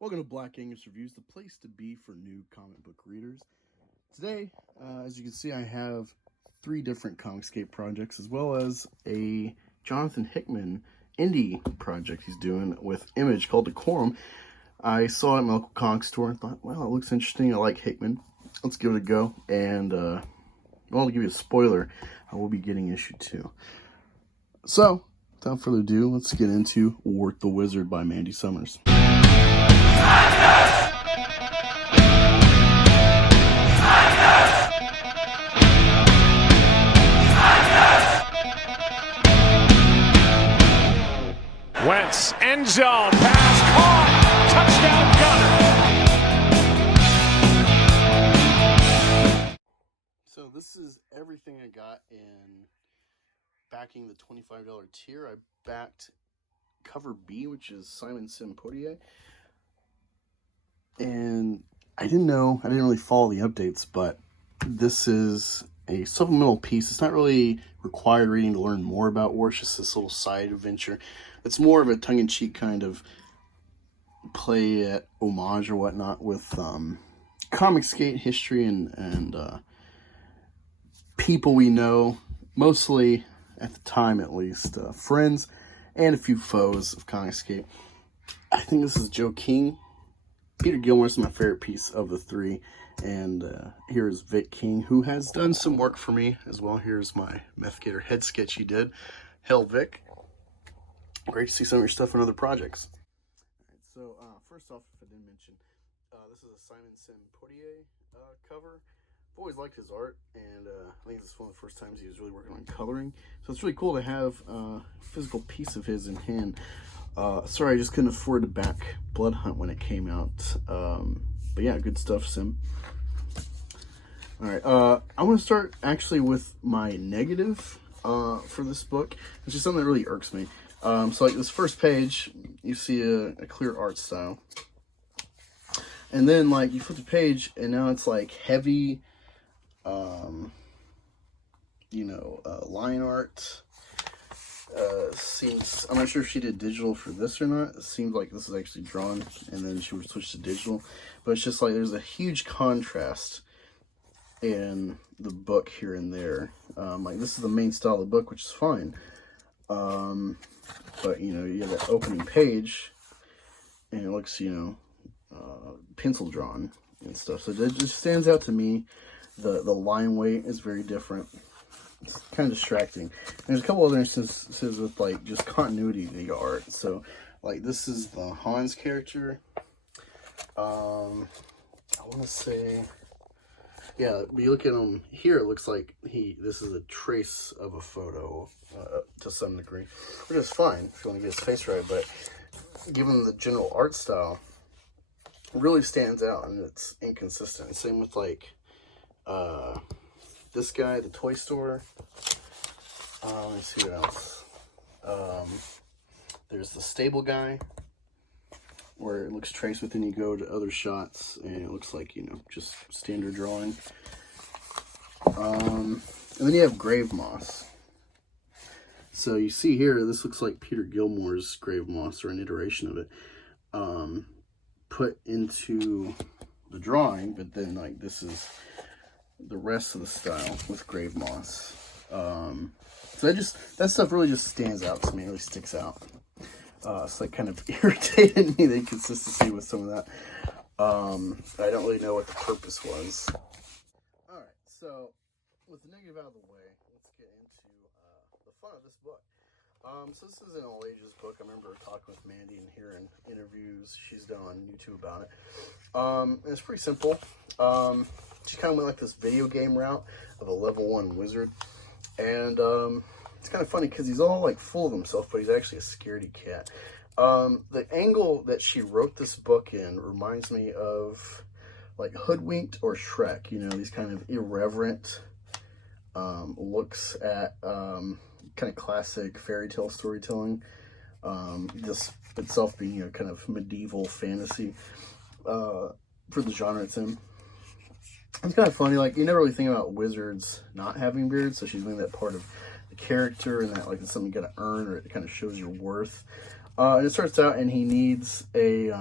Welcome to Black Angus Reviews, the place to be for new comic book readers. Today, as you can see, I have 3 different Comicsgate projects, as well as a Jonathan Hickman indie project he's doing with Image called Decorum. I saw it at my local comic store and thought, well, it looks interesting. I like Hickman. Let's give it a go. And, well, to give you a spoiler, I will be getting issue 2. So, without further ado, let's get into Wart the Wizard by Mandy Summers. Wentz, end zone, pass caught, touchdown Gunner. So this is everything I got in backing the $25 tier. I backed cover B, which is Simon Sim Poitier. And I didn't really follow the updates, but this is a supplemental piece. It's not really required reading to learn more about Wart. It's just this little side adventure. It's more of a tongue-in-cheek kind of play at homage or whatnot with Comicsgate history and people we know, mostly at the time at least, friends and a few foes of Comicsgate. I think this is Joe King. Peter Gilmore is my favorite piece of the 3. And here is Vic King, who has done some work for me as well. Here's my Meth Gator head sketch he did. Hell, Vic. Great to see some of your stuff in other projects. Alright, so, first off, if I didn't mention, this is a Simon Sim Poitier cover. I've always liked his art, and I think this is one of the first times he was really working on coloring. So it's really cool to have a physical piece of his in hand. Sorry, I just couldn't afford to back Blood Hunt when it came out. But yeah, good stuff, Sim. Alright, I want to start actually with my negative for this book. It's just something that really irks me. So like this first page, you see a clear art style. And then like you flip the page and now it's like heavy, line art. Seems, I'm not sure if she did digital for this or not. It seems like this is actually drawn and then she would switch to digital. But it's just like there's a huge contrast in the book here and there. Like this is the main style of the book, which is fine. But you have that opening page and it looks, pencil drawn and stuff. So it just stands out to me. The line weight is very different. It's kind of distracting. And there's a couple other instances with like just continuity to the art. So like this is the Hans character. I want to say, yeah, when you look at him here, it looks like this is a trace of a photo to some degree, which is fine if you want to get his face right. But given the general art style, it really stands out and it's inconsistent. Same with like this guy at the toy store. Let me see what else. There's the stable guy, where it looks traced, but then you go to other shots and it looks like, just standard drawing. And then you have Grave Moss. So you see here, this looks like Peter Gilmore's Grave Moss, or an iteration of it, put into the drawing, but then like this is the rest of the style with Grave Moss. So that stuff really just stands out to me, it really sticks out. It's like kind of irritated me, the inconsistency with some of that. I don't really know what the purpose was. Alright, so with the negative out of the way, let's get into the fun of this book. So this is an all ages book. I remember talking with Mandy and hearing interviews she's done on YouTube about it. And it's pretty simple. She kind of went like this video game route of a level 1 wizard. And it's kind of funny because he's all like full of himself, but he's actually a scaredy cat. The angle that she wrote this book in reminds me of like Hoodwinked or Shrek, these kind of irreverent looks at kind of classic fairy tale storytelling. This itself being kind of medieval fantasy for the genre it's in. It's kind of funny, like you never really think about wizards not having beards, so she's doing that part of the character and that like it's something you gotta earn, or it kind of shows your worth. And it starts out and he needs a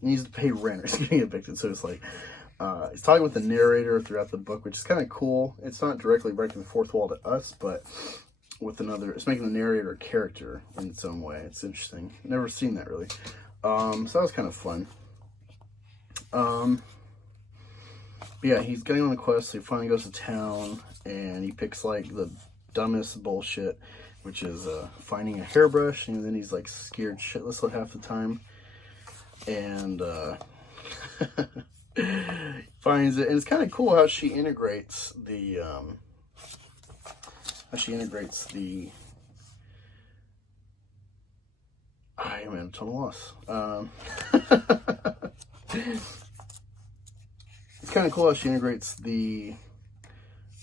He needs to pay rent or he's getting evicted. So it's like, he's talking with the narrator throughout the book, which is kind of cool. It's not directly breaking the fourth wall to us, but with another, it's making the narrator a character in its own way. It's interesting. Never seen that really. So that was kind of fun. But yeah, he's getting on a quest, so he finally goes to town, and he picks like the dumbest bullshit, which is finding a hairbrush, and then he's like scared shitless half the time, and finds it, and it's kind of cool how she integrates the I am at a total loss. It's kind of cool how she integrates the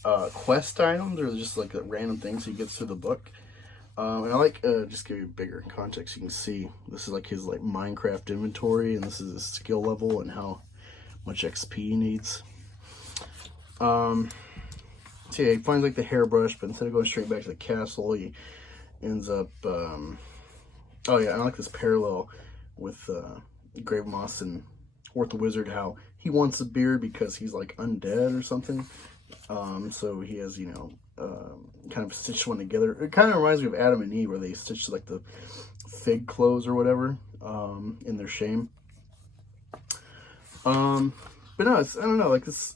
quest items, or just like the random things he gets through the book. And I like, just give you a bigger context. You can see this is like his like Minecraft inventory, and this is his skill level and how much XP he needs. So yeah, he finds like the hairbrush, but instead of going straight back to the castle, he ends up, oh yeah, I like this parallel with Grave Moss and Wart the Wizard, how he wants a beard because he's like undead or something. So he has, you know, kind of stitched one together. It kind of reminds me of Adam and Eve, where they stitched like the fig clothes or whatever, in their shame. But no, it's, I don't know, like this,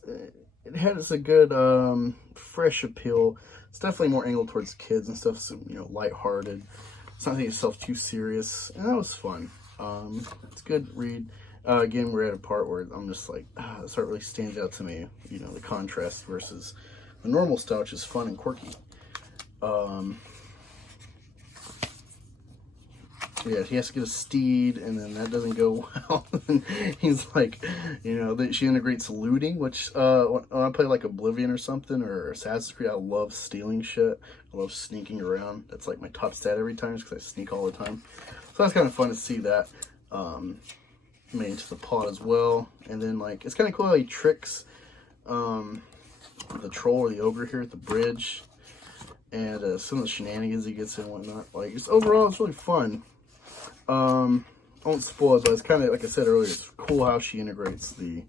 it has a good, fresh appeal. It's definitely more angled towards kids and stuff, so, you know, lighthearted. It's not taking itself too serious, and that was fun. It's a good read. Again, we're at a part where I'm just like, this art really stands out to me. You know, the contrast versus the normal style, which is fun and quirky. Yeah, he has to get a steed, and then that doesn't go well. He's like, you know, she integrates looting, which when I play like Oblivion or something, or Assassin's Creed, I love stealing shit. I love sneaking around. That's like my top stat every time, because I sneak all the time. So that's kind of fun to see that made into the plot as well. And then like, it's kind of cool how he tricks the troll or the ogre here at the bridge, and some of the shenanigans he gets in and whatnot. Like, just overall, it's really fun. I won't spoil it, but it's kind of, like I said earlier, it's cool how she integrates the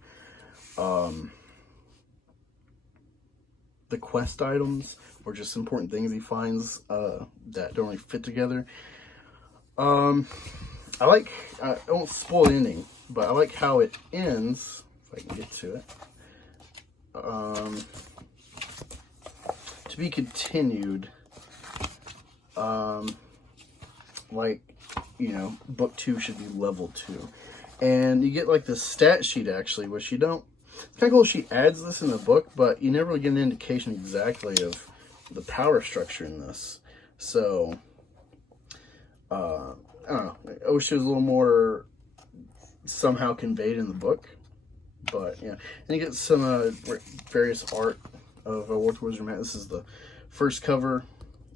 quest items, or just important things he finds that don't really fit together. I won't spoil the ending, but I like how it ends, if I can get to it. To be continued, like, you know, book 2 should be level 2. And you get like the stat sheet, actually, which you don't, it's kind of cool she adds this in the book, but you never really get an indication exactly of the power structure in this. So, I don't know, I wish it was a little more somehow conveyed in the book. But yeah, and you get some various art of Wart the Wizard. This is the first cover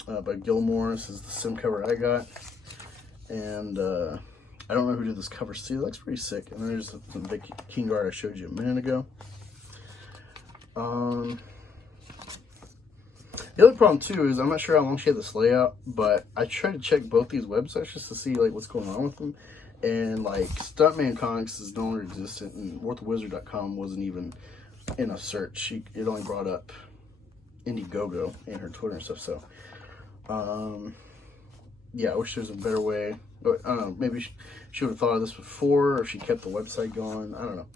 by Gilmore. This is the sim cover I got. And I don't know who did this cover. See, it looks pretty sick. And then there's the big King art I showed you a minute ago. The other problem too is I'm not sure how long she had this layout, but I tried to check both these websites just to see like what's going on with them. And like Stuntman Comics is no longer existent, and WartTheWizard.com wasn't even in a search. It only brought up Indiegogo in her Twitter and stuff. So yeah, I wish there was a better way. I don't know, maybe she would have thought of this before, or she kept the website going. I don't know.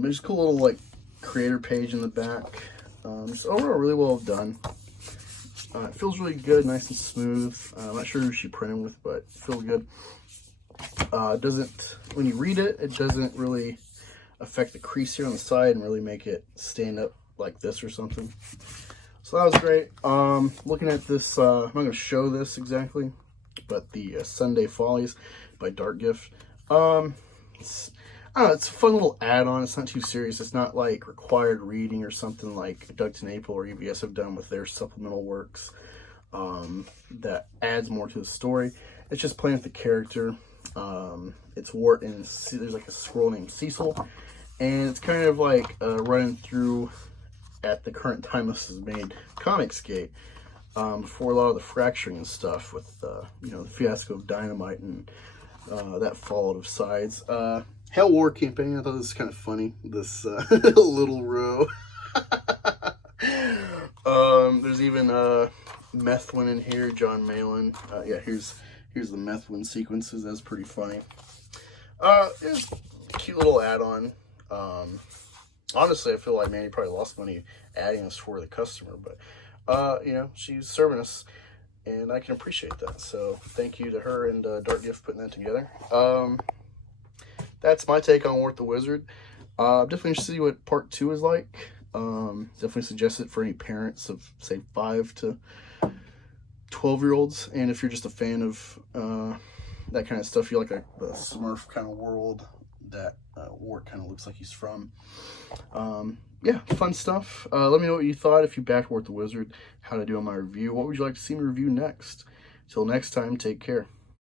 There's a cool little like creator page in the back. Just overall really well done. It feels really good, nice and smooth. I'm not sure who she printed with, but it feels good. It doesn't, when you read it, it doesn't really affect the crease here on the side and really make it stand up like this or something. So that was great. Looking at this, I'm not going to show this exactly, but the Sunday Follies by Dark Gift. I don't know, it's a fun little add-on. It's not too serious. It's not like required reading or something like Duct and April or EBS have done with their supplemental works that adds more to the story. It's just playing with the character. It's Wart and there's like a squirrel named Cecil, and it's kind of like running through at the current time this is made, Comicsgate, before a lot of the fracturing and stuff with you know, the fiasco of Dynamite and that followed of sides. Hell War campaign. I thought this was kind of funny. This little row. There's even Methwin in here. John Malin. Yeah, here's the Methwin sequences. That's pretty funny. It's a cute little add-on. Honestly, I feel like Mandy probably lost money adding this for the customer, but you know, she's serving us, and I can appreciate that. So thank you to her and Dark Gift putting that together. That's my take on Wart the Wizard. Definitely interested to see what part 2 is like. Definitely suggest it for any parents of, say, 5 to 12-year-olds. And if you're just a fan of that kind of stuff, you like the Smurf kind of world that Wart kind of looks like he's from. Yeah, fun stuff. Let me know what you thought. If you backed Wart the Wizard, how to do on my review. What would you like to see me review next? Till next time, take care.